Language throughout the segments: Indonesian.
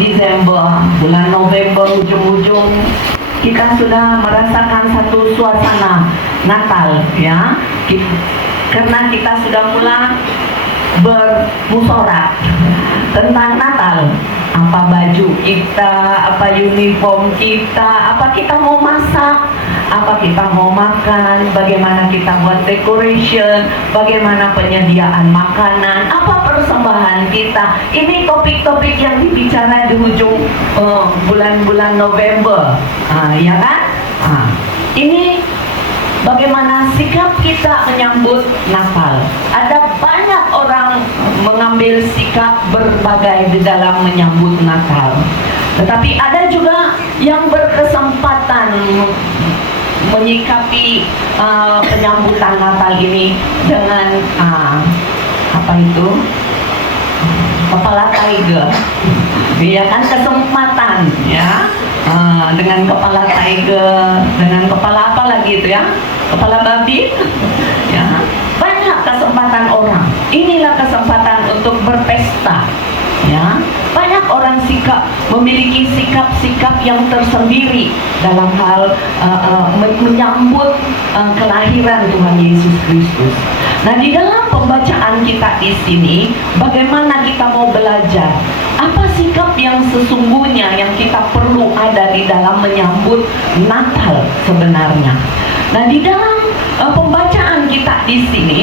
Desember, bulan November ujung-ujung kita sudah merasakan satu suasana Natal, ya. Karena kita sudah mulai bermusyawarah tentang Natal, apa baju kita, apa uniform kita, apa kita mau masak, apa kita mau makan, bagaimana kita buat decoration, bagaimana penyediaan makanan, apa persembahan kita. Ini topik-topik yang dibicara di ujung bulan-bulan November, ya kan? Ini bagaimana sikap kita menyambut Natal. Ada banyak orang mengambil sikap berbagai di dalam menyambut Natal. Tetapi ada juga yang berkesempatan menyikapi penyambutan Natal ini dengan apa itu? Kepala tiger. Ya kan, kesempatan, ya. Dengan kepala tiger, dengan kepala apa lagi itu ya? Kepala babi. Ya. Banyak kesempatan orang. Inilah kesempatan untuk berpesta. Ya. Banyak orang memiliki sikap-sikap yang tersendiri dalam hal menyambut kelahiran Tuhan Yesus Kristus. Nah, di dalam pembacaan kita di sini, bagaimana kita mau belajar apa sikap yang sesungguhnya yang kita perlu ada di dalam menyambut Natal sebenarnya. Nah, di dalam pembacaan kita di sini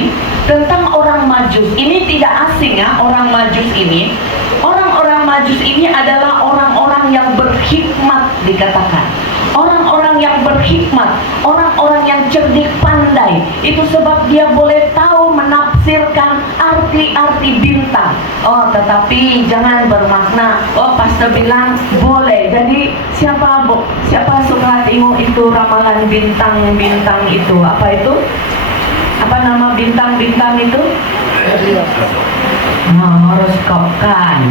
tentang orang Majus, ini tidak asing ya, orang Majus ini. Orang-orang Majus ini adalah orang-orang yang berhikmat dikatakan. Orang-orang yang berhikmat, orang-orang yang cerdik pandai. Itu sebab dia boleh tahu menafsirkan arti-arti bintang. Oh, tetapi jangan bermakna, oh pastor bilang boleh. Jadi siapa suka tengok itu ramalan bintang-bintang itu? Apa itu? Apa nama bintang-bintang itu? Horoskop kan.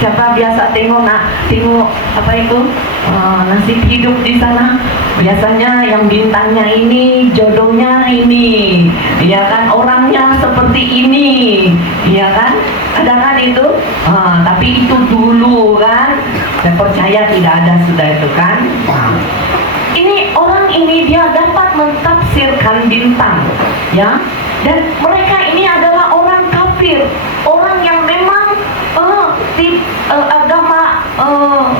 Siapa biasa tengok apa itu nasib hidup di sana? Biasanya yang bintangnya ini, jodohnya ini, ya kan, orangnya seperti ini, ya kan, ada kan itu. Tapi itu dulu kan, saya percaya tidak ada sudah itu kan. Ini orang ini dia dapat mentafsirkan bintang, ya. Dan mereka ini adalah orang kafir, orang yang memang agama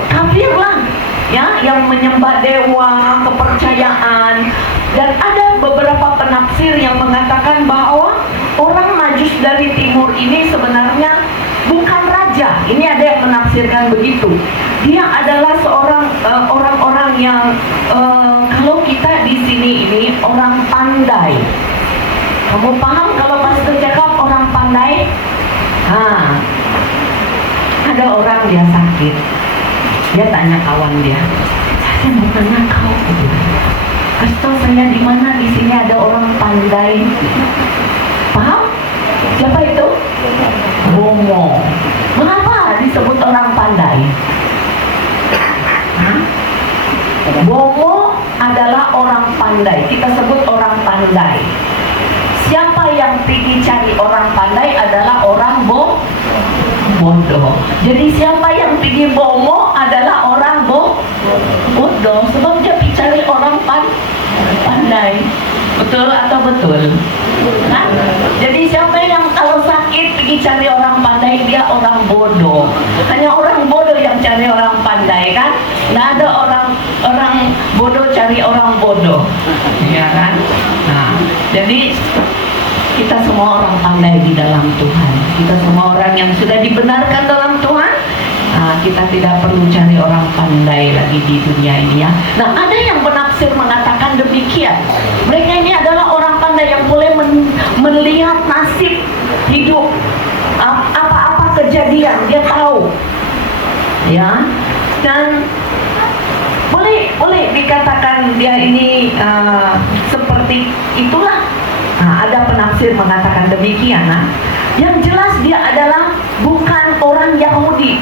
kafir lah, ya, yang menyembah dewa, kepercayaan. Dan ada beberapa penafsir yang mengatakan bahwa orang Majus dari timur ini sebenarnya bukan raja. Ini ada yang menafsirkan begitu. Dia adalah seorang orang-orang yang kalau kita di sini ini orang pandai. Kamu paham kalau pastor cakap orang pandai? Ada orang dia sakit, dia tanya kawan dia, saya mau tanya kau, pastor saya di mana di sini ada orang pandai? Paham? Siapa itu? Bomo. Mengapa disebut orang pandai? Bomo adalah orang pandai. Kita sebut orang pandai. Siapa yang pergi cari orang pandai adalah orang bodoh. Jadi siapa yang pergi bomo adalah orang bodoh. Sebab dia pergi cari orang pandai. Betul atau betul? Nah, jadi siapa yang kalau sakit pergi cari orang pandai, dia orang bodoh. Hanya orang bodoh yang cari orang pandai kan? Nggak ada orang bodoh cari orang bodoh, ya kan? Nah, jadi kita semua orang pandai di dalam Tuhan. Kita semua orang yang sudah dibenarkan dalam Tuhan. Kita tidak perlu cari orang pandai lagi di dunia ini ya. Nah, ada yang penafsir mengatakan demikian. Mereka ini adalah orang pandai yang boleh melihat nasib hidup, apa-apa kejadian dia tahu, ya. Dan boleh dikatakan dia ini seperti itulah. Ada penafsir mengatakan demikian. Yang jelas dia adalah bukan orang Yahudi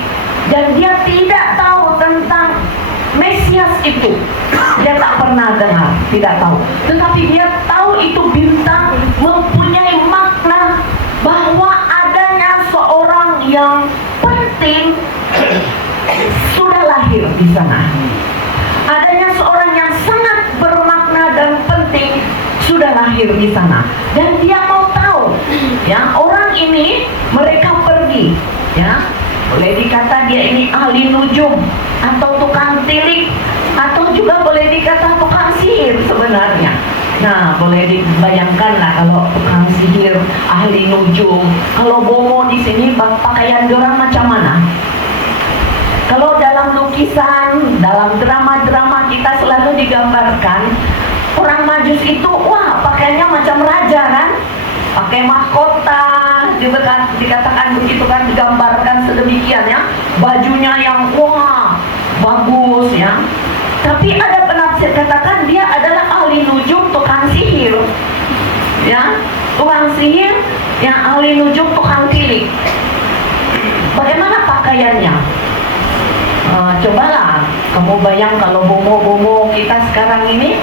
dan dia tidak tahu tentang Mesias itu. Dia tak pernah dengar, tidak tahu. Tetapi dia tahu itu bintang mempunyai makna bahwa adanya seorang yang penting di sana. Adanya seorang yang sangat bermakna dan penting sudah lahir di sana, dan dia mau tahu, ya, orang ini, mereka pergi, ya, boleh dikata dia ini ahli nujum atau tukang tilik, atau juga boleh dikata tukang sihir sebenarnya. Nah, boleh dibayangkan lah kalau tukang sihir, ahli nujum, kalau Bomo di sini pakaian orang macam mana? Kalau dalam lukisan, dalam drama-drama kita selalu digambarkan orang Majus itu, wah, pakaiannya macam raja kan? Pakai mahkota, dikatakan begitu kan, digambarkan sedemikian ya. Bajunya yang wah, bagus ya. Tapi ada penafsir katakan dia adalah ahli nujum, tukang sihir. Ya, tukang sihir, yang ahli nujum, tukang tilik. Bagaimana pakaiannya? Cobalah kamu bayang kalau bomo-bomo kita sekarang ini,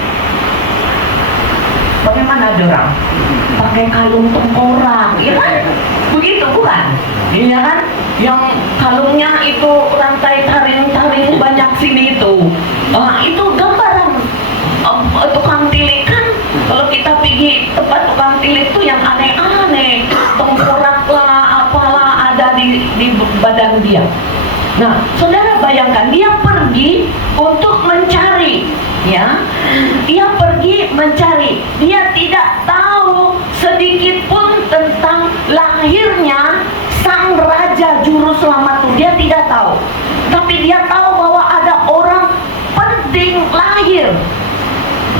bagaimana dorang? Pakai kalung tengkorak, ya kan? Begitu bukan? Iya kan? Yang kalungnya itu rantai taring-taring banyak sini itu. Itu gambaran tukang tilik kan? Kalau kita pergi tempat tukang tilik itu yang aneh-aneh, tengkorak lah, apalah ada di badan dia. Nah, saudara bayangkan dia pergi untuk mencari, ya. Dia pergi mencari. Dia tidak tahu sedikit pun tentang lahirnya sang raja juru selamat itu. Dia tidak tahu. Tapi dia tahu bahwa ada orang penting lahir,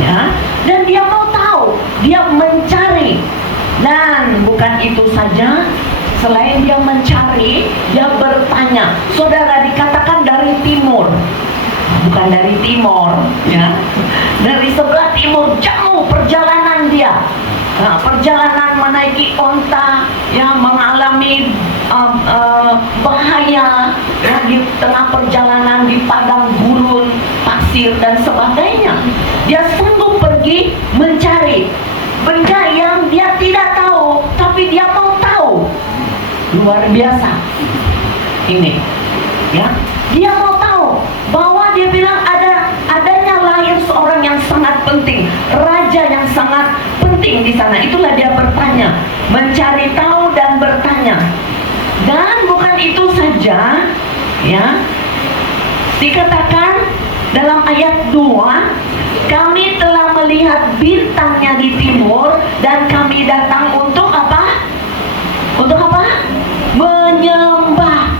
ya. Dan dia mau tahu. Dia mencari. Dan bukan itu saja. Selain dia mencari, dia bertanya. Saudara, dikatakan dari timur, bukan dari timur, ya, dari sebelah timur, jauh perjalanan dia. Nah, perjalanan menaiki onta, ya, mengalami bahaya, ya, di tengah perjalanan di padang gurun, pasir dan sebagainya. Dia sungguh pergi mencari benda yang dia tidak tahu, tapi dia mau tahu. Luar biasa ini, ya. Dia mau tahu bahwa dia bilang adanya lahir seorang yang sangat penting, raja yang sangat penting di sana. Itulah dia bertanya, mencari tahu dan bertanya. Dan bukan itu saja, ya. Dikatakan dalam ayat 2, kami telah melihat bintangnya di timur dan kami datang untuk apa? Untuk apa? Menyembah.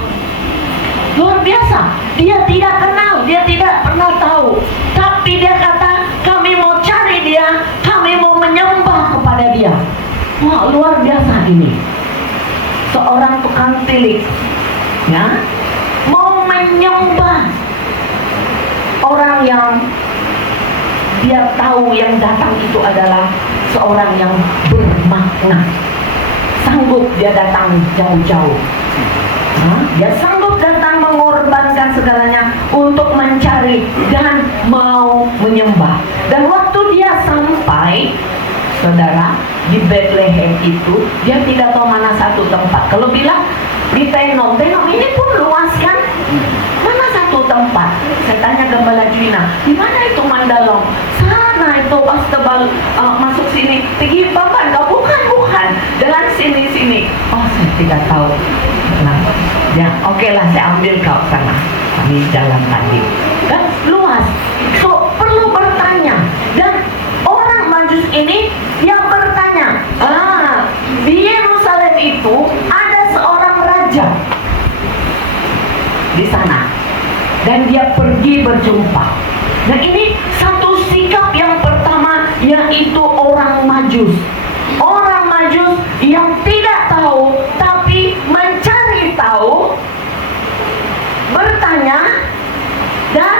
Luar biasa. Dia tidak kenal, dia tidak pernah tahu. Tapi dia kata, kami mau cari dia, kami mau menyembah kepada dia. Wah, luar biasa ini. Seorang tukang tilik, ya, mau menyembah orang yang dia tahu yang datang itu adalah seorang yang bermakna. Sanggup dia datang jauh-jauh. Dia sanggup datang mengorbankan segalanya untuk mencari dan mau menyembah. Dan waktu dia sampai, saudara, di Bethlehem itu, dia tidak tahu mana satu tempat. Kalau bilang di Tenom ini pun luas kan? Mana satu tempat? Saya tanya Gembala Juina, di mana itu Mandalong? Sana itu pas tebal masuk sini. Pergi Bapak, enggak, bukan. Jalan sini. Oh, saya tidak tahu. Nah, ya, oke lah, saya ambil kau sana. Kami jalan tadi. Dan luas. So, perlu bertanya. Dan orang Majus ini yang bertanya, di Yerusalem itu ada seorang raja di sana. Dan dia pergi berjumpa. Nah, ini satu sikap yang pertama, yaitu orang Majus. Orang Majus yang tidak tahu, tapi mencari tahu, bertanya, dan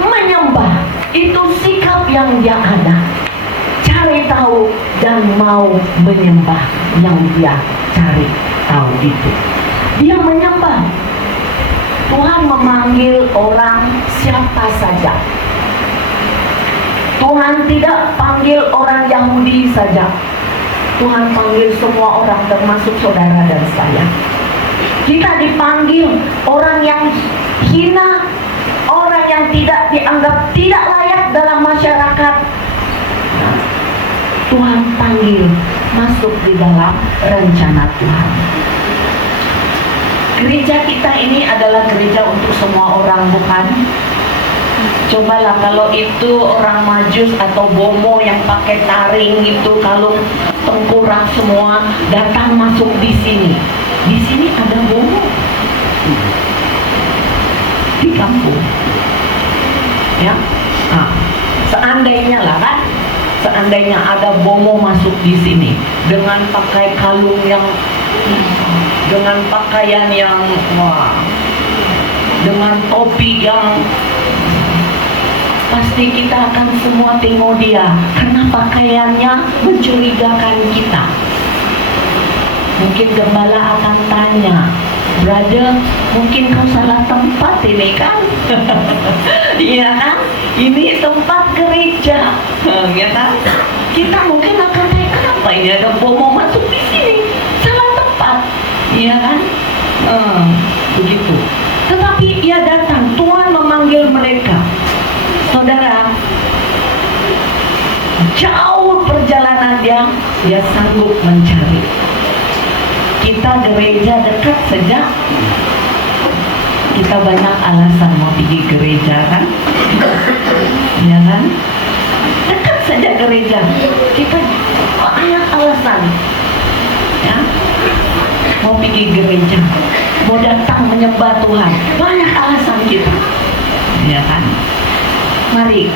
menyembah. Itu sikap yang dia ada. Cari tahu dan mau menyembah yang dia cari tahu itu. Dia menyembah. Tuhan memanggil orang siapa saja. Tuhan tidak panggil orang Yahudi saja. Tuhan panggil semua orang, termasuk saudara dan saya. Kita dipanggil orang yang hina, orang dianggap tidak layak dalam masyarakat, nah, Tuhan panggil masuk di dalam rencana Tuhan. Gereja kita ini adalah gereja untuk semua orang, bukan? Cobalah kalau itu orang Majus atau Bomo yang pakai taring itu, kalung tengkorak semua datang masuk di sini. Di sini ada Bomo di kampung, ya. Nah, seandainya lah kan, seandainya ada Bomo masuk di sini dengan pakai kalung yang, dengan pakaian yang wah, dengan topi yang, pasti kita akan semua tengok dia karena pakaiannya mencurigakan kita. Mungkin gembala akan tanya, "Brother, mungkin kau salah tempat ini kan?" Iya kan? Ini tempat gereja, ya kan? Kita mungkin akan tanya, kenapa ini ada Bomo masuk di sini? Salah tempat, iya kan? Begitu. Tetapi ia datang, Tuhan memanggil mereka. Saudara, jauh perjalanan dia sanggup mencari. Kita gereja dekat saja, kita banyak alasan mau pergi gereja kan? Ya kan? Dekat saja gereja, kita banyak alasan, ya, mau pergi gereja, mau datang menyembah Tuhan, banyak alasan kita, ya kan? Mari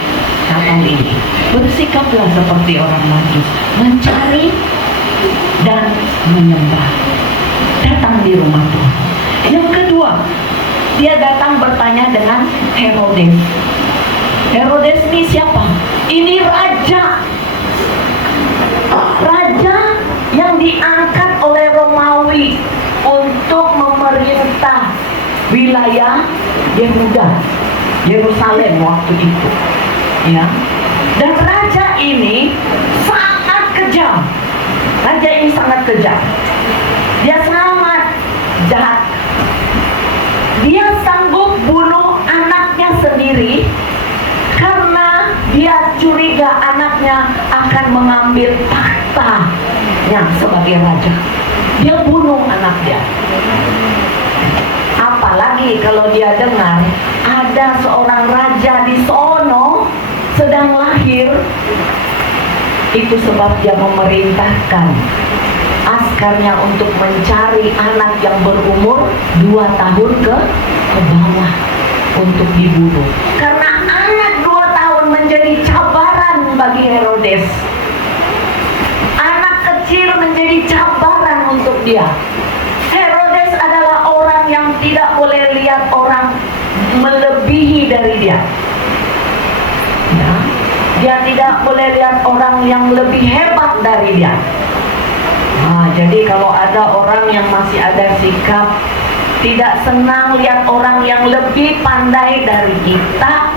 Natal ini bersikaplah seperti orang Majus, mencari dan menyembah, datang di rumah Tuhan. Yang kedua, dia datang bertanya dengan Herodes. Herodes ini siapa? Ini raja, raja yang diangkat oleh Romawi untuk memerintah wilayah Yehuda, Yerusalem waktu itu, ya. Dan raja ini sangat kejam. Raja ini sangat kejam. Dia sangat jahat. Dia sanggup bunuh anaknya sendiri karena dia curiga anaknya akan mengambil tahtanya sebagai raja. Dia bunuh anak dia. Apalagi kalau dia dengar ada seorang raja di sono sedang lahir, itu sebab dia memerintahkan askarnya untuk mencari anak yang berumur 2 tahun ke bawah untuk dibunuh. Karena anak 2 tahun menjadi cabaran bagi Herodes. Anak kecil menjadi cabaran untuk dia. Herodes adalah orang yang tidak boleh lihat orang melebihi dari dia. Ya, dia tidak boleh lihat orang yang lebih hebat dari dia. Nah, jadi kalau ada orang yang masih ada sikap tidak senang lihat orang yang lebih pandai dari kita,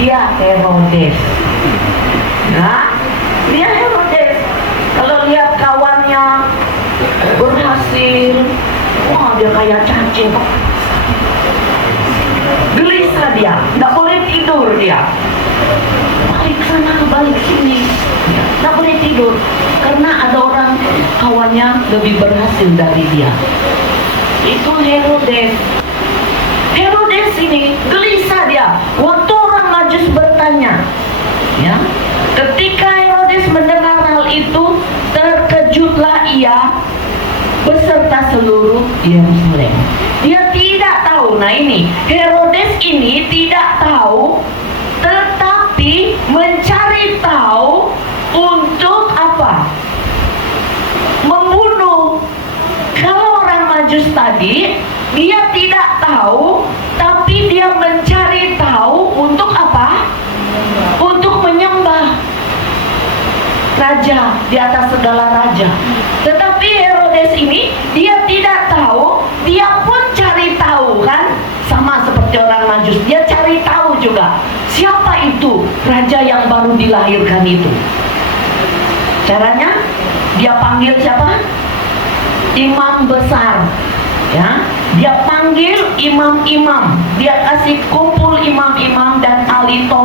dia Herodes. Nah, dia Herodes. Kalau lihat kawannya berhasil, wah dia kayak cacing, gelisah dia, nggak boleh tidur dia, balik sana balik sini, nggak boleh tidur karena ada orang kawannya lebih berhasil dari dia. Itu Herodes. Herodes ini gelisah dia waktu orang Majus bertanya, ya. Ketika Herodes mendengar hal itu, terkejutlah ia beserta seluruh Yerusalem. Dia tidak tahu. Nah ini Herodes ini tidak tahu, tetapi mencari tahu untuk apa? Membunuh. Kalau orang Majus tadi dia tidak tahu, tapi dia mencari tahu untuk apa? Untuk menyembah raja di atas segala raja. Tetapi Herodes ini dia tidak tahu, dia pun cari tahu kan, sama seperti orang Majus, dia cari tahu juga siapa itu raja yang baru dilahirkan itu. Caranya dia panggil siapa? Imam besar, ya. Dia panggil imam-imam, dia kasih kumpul imam-imam dan ahli Taurat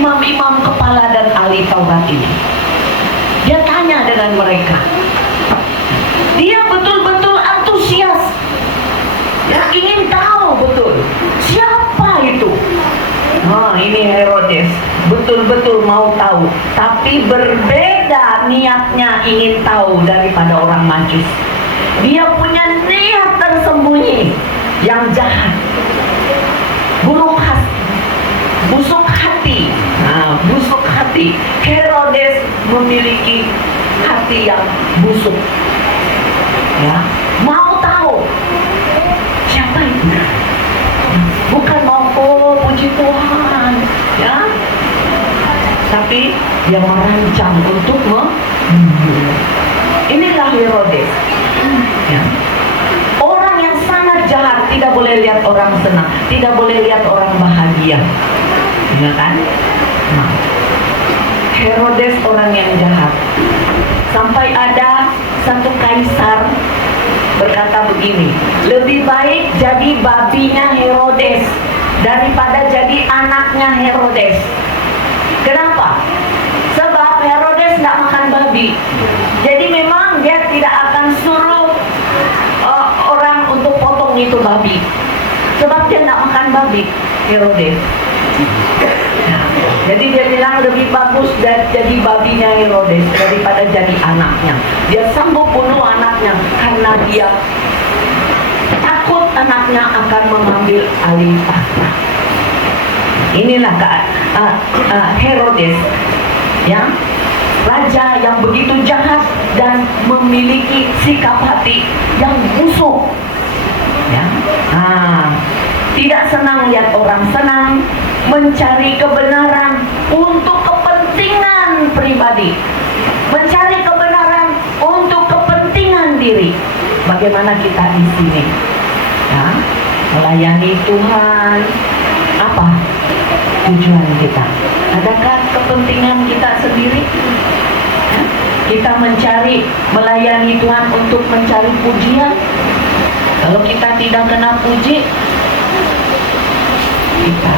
imam-imam kepala dan ahli Taurat ini. Dia tanya dengan mereka. Dia betul-betul antusias. Ya, ingin tahu betul siapa itu. Nah, ini Herodes betul-betul mau tahu, tapi berbeda niatnya ingin tahu daripada orang Majus. Dia punya niat tersembunyi yang jahat, busuk hati. Nah, busuk hati. Herodes memiliki hati yang busuk. Ya, mau tahu siapa itu. Bukan mau puji Tuhan, ya, tapi dia merancang untuk membunuh. Inilah Herodes. Ya. Orang yang sangat jahat, tidak boleh lihat orang senang, tidak boleh lihat orang bahagia. Ya kan? Nah, Herodes orang yang jahat. Sampai ada satu kaisar berkata begini, lebih baik jadi babinya Herodes daripada jadi anaknya Herodes. Kenapa? Sebab Herodes tidak makan babi. Jadi memang dia tidak akan suruh orang untuk potong itu babi. Sebab dia tidak makan babi, Herodes. Jadi dia bilang lebih bagus jadi babinya Herodes daripada jadi anaknya. Dia sanggup bunuh anaknya karena dia takut anaknya akan mengambil alih tahta. Inilah Herodes, ya, raja yang begitu jahat dan memiliki sikap hati yang busuk. Ya. Tidak senang lihat orang senang, mencari kebenaran untuk kepentingan pribadi, mencari kebenaran untuk kepentingan diri. Bagaimana kita di sini? Ya, melayani Tuhan. Apa tujuan kita? Adakah kepentingan kita sendiri? Ya, kita melayani Tuhan untuk mencari pujian. Kalau kita tidak kena puji, kita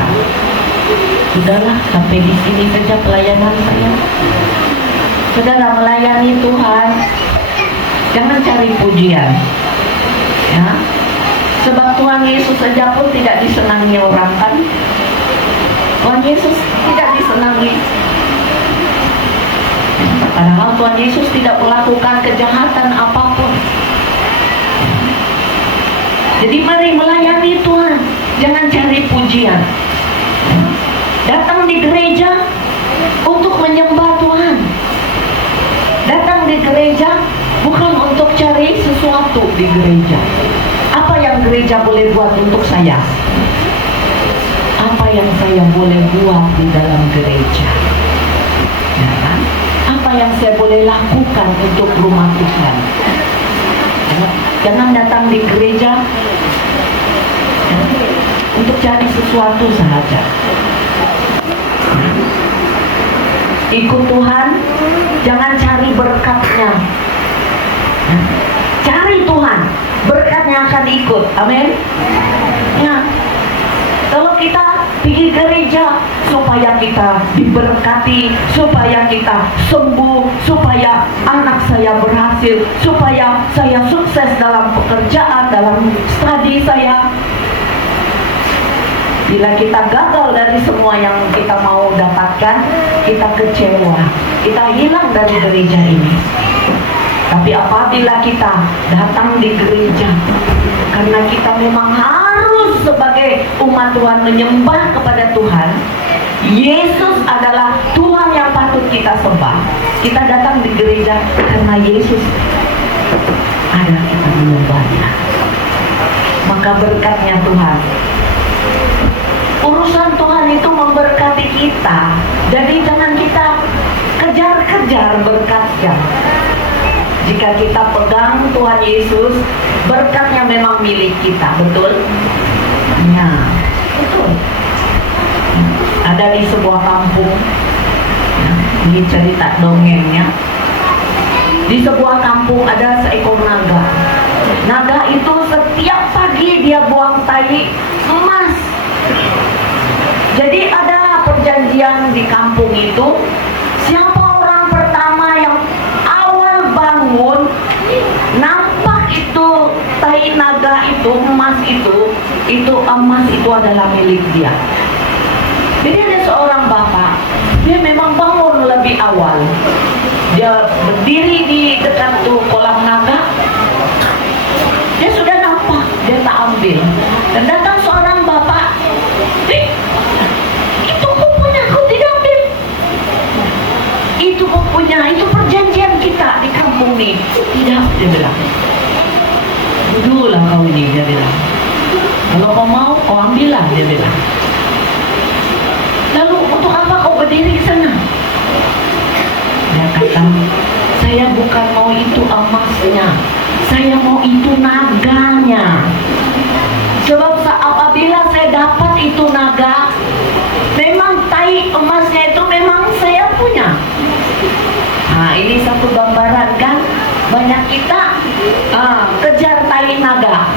sudahlah, sampai di sini saja pelayanan saya. Saudara, melayani Tuhan jangan cari pujian, ya, sebab Tuhan Yesus saja pun tidak disenangi orang, kan? Tuhan Yesus tidak disenangi, padahal Tuhan Yesus tidak melakukan kejahatan apapun. Jadi mari melayani Tuhan, jangan cari pujian. Datang di gereja untuk menyembah Tuhan. Datang di gereja bukan untuk cari sesuatu di gereja. Apa yang gereja boleh buat untuk saya? Apa yang saya boleh buat di dalam gereja? Ya kan? Apa yang saya boleh lakukan untuk rumah Tuhan? Jangan datang di gereja untuk cari sesuatu saja. Ikut Tuhan, jangan cari berkatnya. Cari Tuhan, berkatnya akan ikut. Amin. Ya. Kalau kita pergi gereja supaya kita diberkati, supaya kita sembuh, supaya anak saya berhasil, supaya saya sukses dalam pekerjaan, dalam studi saya. Bila kita gagal dari semua yang kita mau dapatkan, kita kecewa, kita hilang dari gereja ini. Tapi apabila kita datang di gereja, karena kita memang harus sebagai umat Tuhan menyembah kepada Tuhan, Yesus adalah Tuhan yang patut kita sembah. Kita datang di gereja karena Yesus ada, kita menyembahnya. Maka berkatnya Tuhan. Urusan Tuhan itu memberkati kita. Jadi jangan kita kejar-kejar berkatnya. Jika kita pegang Tuhan Yesus, berkatnya memang milik kita, betul? Ya, betul. Ada di sebuah kampung, ya, ini cerita dongengnya. Di sebuah kampung ada seekor naga. Naga itu setiap pagi dia buang tai emas. Jadi ada perjanjian kejadian di kampung itu, siapa orang pertama yang awal bangun nampak itu tai naga itu, emas itu adalah milik dia. Jadi ada seorang bapak, dia memang bangun lebih awal. Dia berdiri di dekat tuh kolam naga. Dia sudah nampak, dia tak ambil. Dan datang seorang bapak, itu punya, kau tidak ambil. Itu punya, itu perjanjian kita di kampung ini. Tidak, dia bilang. Dululah kau ini, dia bilang. Kalau kau mau, kau ambillah, dia bilang. Lalu untuk apa kau berdiri di sana? Dia kata, saya bukan mau itu emasnya, saya mau itu naganya. Sebab apabila saya dapat itu naga, memang tai emasnya itu memang saya punya. Nah, ini satu gambaran kan, banyak kita kejar tai naga.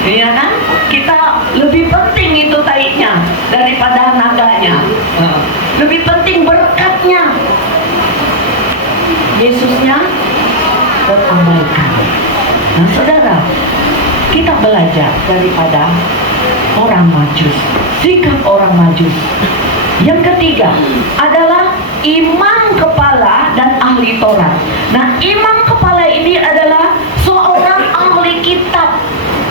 Iya kan? Kita lebih penting itu tainya daripada naganya. Lebih penting berkatnya. Yesusnya terabaikan. Nah, saudara, kita belajar daripada orang Majus, sikap orang Majus. Yang ketiga adalah imam kepala dan ahli Taurat. Nah, imam kepala ini adalah seorang ahli kitab,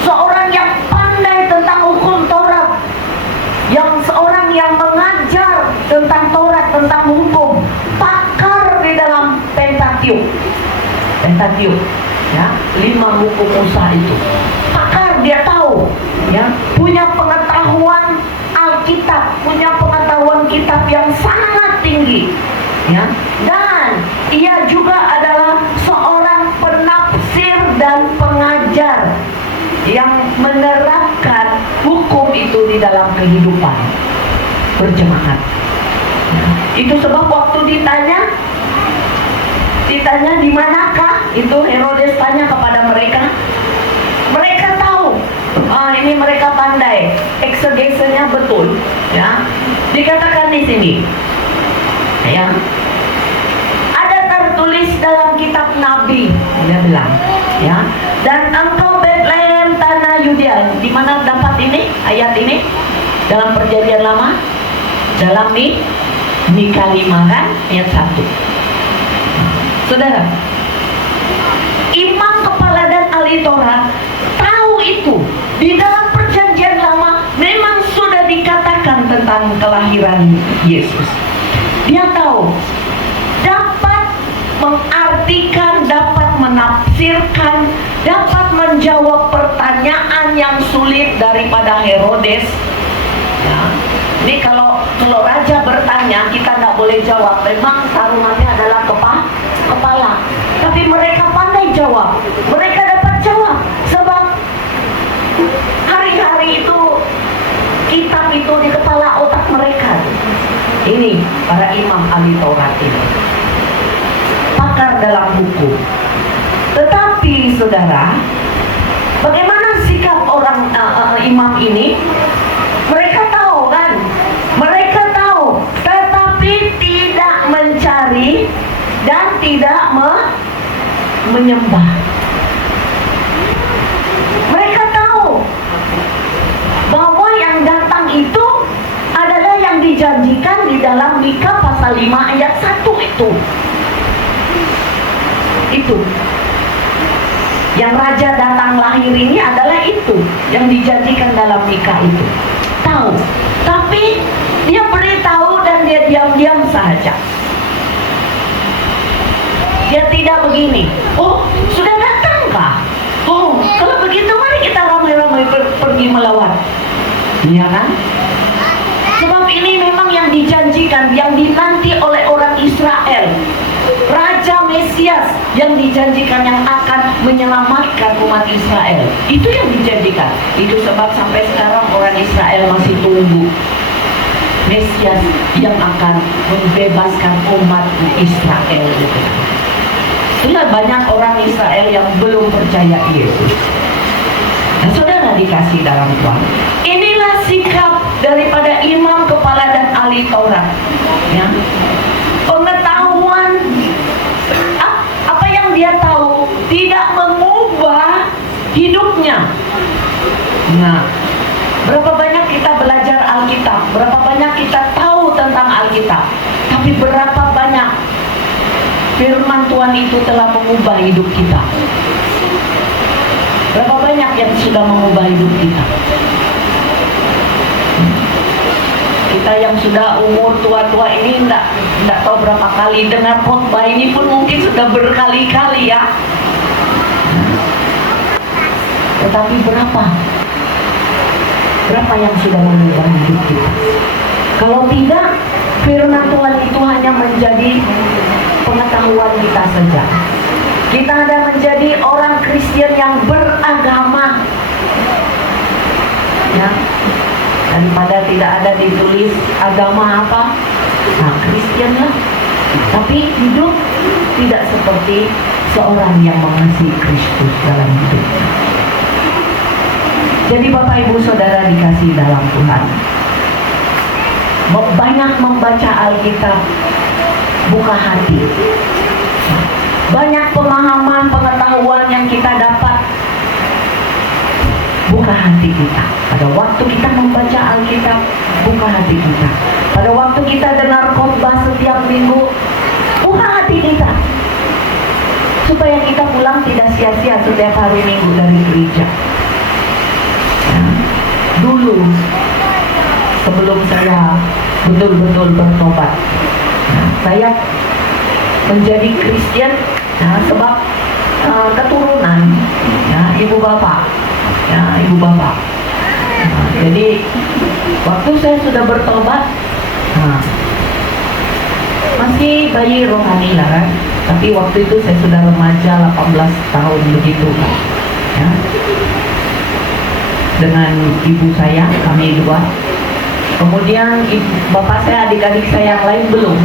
seorang yang pandai tentang hukum Taurat, seorang yang mengajar tentang Taurat, tentang hukum, pakar di dalam Pentateuch, ya, 5 buku Musa itu. Pakar, dia tahu, ya, punya pengetahuan Alkitab, punya pengetahuan kitab yang sangat tinggi, ya. Dan ia juga adalah seorang penafsir dan pengajar yang menerapkan hukum itu di dalam kehidupan berjemaat. Itu sebab waktu ditanya di manakah, itu Herodes tanya kepada mereka. Mereka tahu, ini mereka pandai, eksegesenya betul, ya. Dikatakan di sini, ya, ada tertulis dalam kitab Nabi, dia bilang, ya. Dan engkau Bethlehem tanah Yudea, di mana dapat ini ayat ini dalam Perjanjian Lama, dalam Mika 5 kan ayat 1. Saudara, imam kepala dan ahli Taurat tahu itu di dalam Perjanjian Lama memang sudah dikatakan tentang kelahiran Yesus. Dia tahu, dapat mengartikan, dapat menafsirkan, dapat menjawab pertanyaan yang sulit daripada Herodes. Ya. Ini kalau raja bertanya, kita tidak boleh jawab. Memang taruhannya adalah kepala. Tapi mereka pandai jawab. Mereka dapat jawab. Sebab hari-hari itu kitab itu di kepala otak mereka. Ini para imam ahli Taurat ini, pakar dalam hukum. Tetapi saudara, bagaimana sikap orang imam ini? Mereka tahu kan? Mereka tahu, tetapi tidak mencari dan tidak menyembah. Mereka tahu bahwa yang datang itu adalah yang dijanjikan di dalam Mika pasal 5 ayat 1 itu. Itu. Yang raja datang lahir ini adalah itu yang dijanjikan dalam Mika itu. Tahu, tapi dia beritahu dan dia diam-diam saja. Dia tidak begini, oh sudah datangkah? Oh kalau begitu mari kita ramai-ramai pergi melawan, ya kan? Sebab ini memang yang dijanjikan, yang dinanti oleh orang Israel, Raja Mesias yang dijanjikan, yang akan menyelamatkan umat Israel. Itu yang dijanjikan. Itu sebab sampai sekarang orang Israel masih tunggu Mesias yang akan membebaskan umat Israel. Itulah banyak orang Israel yang belum percaya Yesus. Nah, saudara dikasih dalam Tuhan, inilah sikap daripada imam kepala dan ahli Taurat. Ya. Pengetahuan apa yang dia tahu tidak mengubah hidupnya. Nah, berapa banyak kita belajar Alkitab, berapa banyak kita tahu tentang Alkitab, tapi berapa banyak firman Tuhan itu telah mengubah hidup kita? Berapa banyak yang sudah mengubah hidup kita? Kita yang sudah umur tua-tua ini enggak tahu berapa kali dengar khotbah ini pun mungkin sudah berkali-kali ya. Tetapi berapa yang sudah mengubah hidup kita? Kalau tidak, firman Tuhan itu hanya menjadi pengetahuan kita saja. Kita ada menjadi orang Kristen yang beragama, ya, daripada tidak ada ditulis agama apa, nah Kristen lah, tapi hidup tidak seperti seorang yang mengasihi Kristus dalam hidupnya. Jadi Bapak Ibu Saudara dikasih dalam Tuhan, banyak membaca Alkitab, buka hati. Banyak pemahaman, pengetahuan yang kita dapat, buka hati kita. Pada waktu kita membaca Alkitab, buka hati kita. Pada waktu kita dengar khotbah setiap minggu, buka hati kita. Supaya kita pulang tidak sia-sia setiap hari minggu dari gereja. Ya. Dulu, sebelum saya betul-betul bertobat, saya menjadi Kristen, ya, sebab keturunan, ya, ibu bapak. Jadi waktu saya sudah bertobat, masih bayi rohani lah kan, tapi waktu itu saya sudah remaja 18 tahun begitu kan, ya. Dengan ibu saya, kami dua. Kemudian bapak saya, adik-adik saya yang lain belum.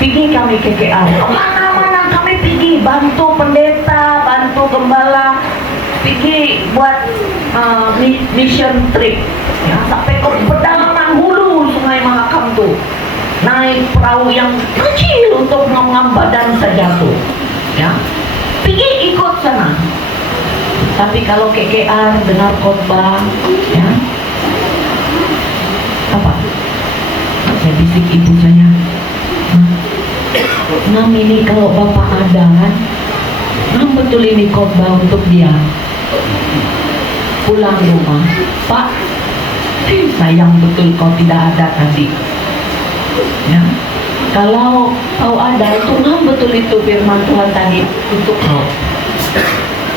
Pergi kami KKR, mana-mana kami pergi, bantu pendeta, bantu gembala, pergi buat mission trip, ya, sampai ke pedalaman hulu Sungai Mahakam tuh, naik perahu yang kecil untuk mengambadan saja tuh, ya, pergi ikut sana. Tapi kalau KKR dengar khotbah, ya, apa? Saya bisik ibu saya, Nam ini kalau bapak ada kan, Nam betul ini khotbah untuk dia. Pulang rumah, Pak, sayang betul kau tidak ada tadi. Ya, kalau kau ada itu Nam betul itu firman Tuhan tadi untuk kau.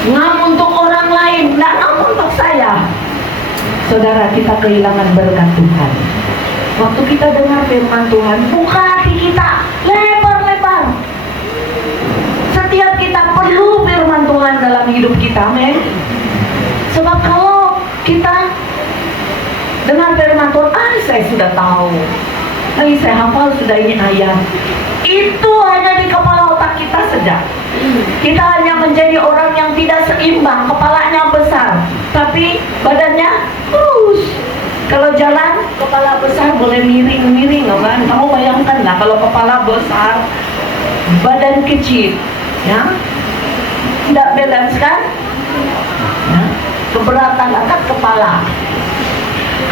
Nam untuk orang lain, tidak Nam untuk saya. Saudara, kita kehilangan berkat Tuhan. Waktu kita dengar firman Tuhan, buka hati kita lebar-lebar. Setiap kita perlu firman Tuhan dalam hidup kita, amin. Sebab kalau kita dengar firman Tuhan, saya sudah tahu, saya hafal sudah ini ayat, itu hanya di kepala otak kita saja. Kita hanya menjadi orang yang tidak seimbang, kepalanya besar, tapi badannya lurus. Kalau jalan, kepala besar boleh miring-miring, kan? Kamu bayangkan lah kalau kepala besar, badan kecil, ya, tidak balance kan? Ya. Keberatan angkat kepala,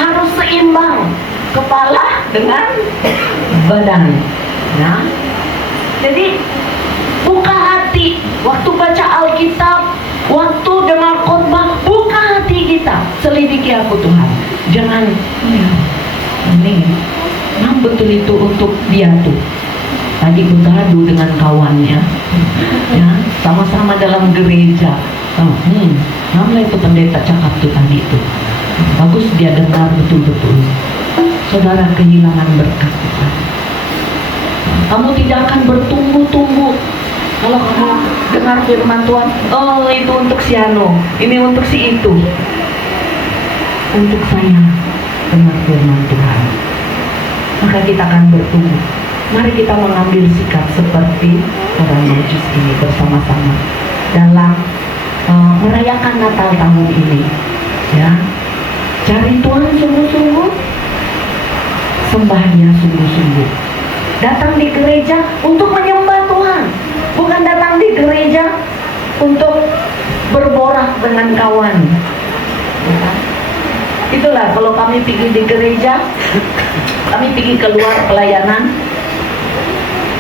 harus seimbang kepala dengan badan, ya. Jadi buka hati waktu baca Alkitab, waktu dengar khotbah, buka hati kita, selidiki aku Tuhan. Jangan ini, betul itu untuk dia tuh. Tadi bergaduh dengan kawannya, ya, sama-sama dalam gereja. Namanya itu pendeta cakap tuh tadi itu. Bagus dia dengar betul-betul. Saudara kehilangan berkat Tuhan. Kamu tidak akan bertumbuh-tumbuh kalau kamu dengar firman Tuhan. Oh, itu untuk si Ano, ini untuk si itu. Untuk saya dengar firman Tuhan, maka kita akan bertumbuh. Mari kita mengambil sikap seperti orang Majus ini bersama-sama dalam merayakan Natal tahun ini, ya. Cari Tuhan sungguh-sungguh, sembah menyembah Dia sungguh-sungguh. Datang di gereja untuk menyembah Tuhan, bukan datang di gereja untuk berborak dengan kawan. Itulah kalau kami pergi di gereja, kami pergi keluar pelayanan,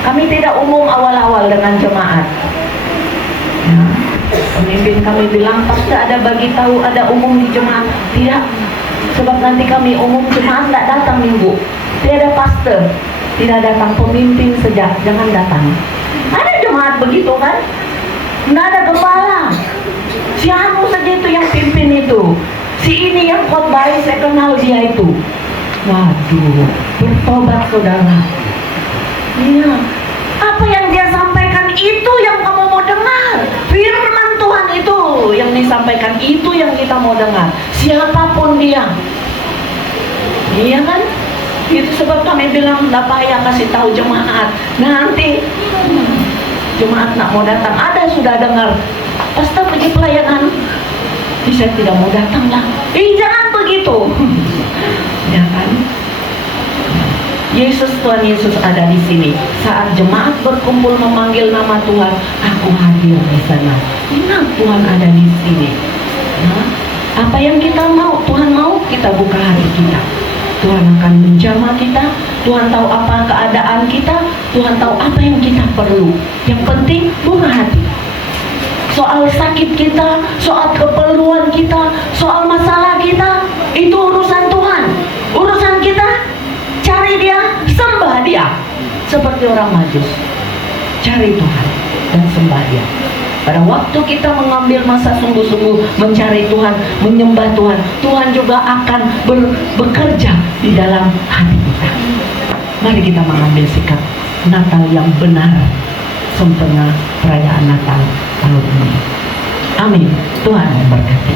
kami tidak umum awal-awal dengan jemaat. Ya, pemimpin kami bilang, pasti ada bagi tahu, ada umum di jemaat. Tidak, sebab nanti kami umum jemaat tidak datang minggu. Tidak ada pastor, tidak datang pemimpin sejak, jangan datang. Ada jemaat begitu kan? Tidak ada gembala. Si anu saja itu yang pimpin itu. Si ini yang khotbah, saya kenal dia itu. Waduh, bertobat saudara. Iya, apa yang dia sampaikan itu yang kamu mau dengar. Firman Tuhan itu yang disampaikan, itu yang kita mau dengar. Siapapun dia. Iya kan? Itu sebab kami bilang tidak payah kasih tahu jemaat. Nanti jemaat nak mau datang, ada sudah dengar. Pastor pergi pelayanan, saya tidak mau datang lah. Jangan begitu. Ya kan? Tuhan Yesus ada di sini. Saat jemaat berkumpul memanggil nama Tuhan, aku hadir di sana. Ingat Tuhan ada di sini. Nah, apa yang kita mau, Tuhan mau kita buka hati kita. Tuhan akan menjamah kita. Tuhan tahu apa keadaan kita. Tuhan tahu apa yang kita perlu. Yang penting buka hati. Soal sakit kita, soal keperluan kita, soal masalah kita, itu urusan Tuhan. Urusan kita, cari Dia, sembah Dia. Seperti orang Majus, cari Tuhan dan sembah Dia. Pada waktu kita mengambil masa sungguh-sungguh mencari Tuhan, menyembah Tuhan, Tuhan juga akan bekerja di dalam hati kita. Mari kita mengambil sikap Natal yang benar sempena perayaan Natal tahun ini. Amin. Tuhan memberkati.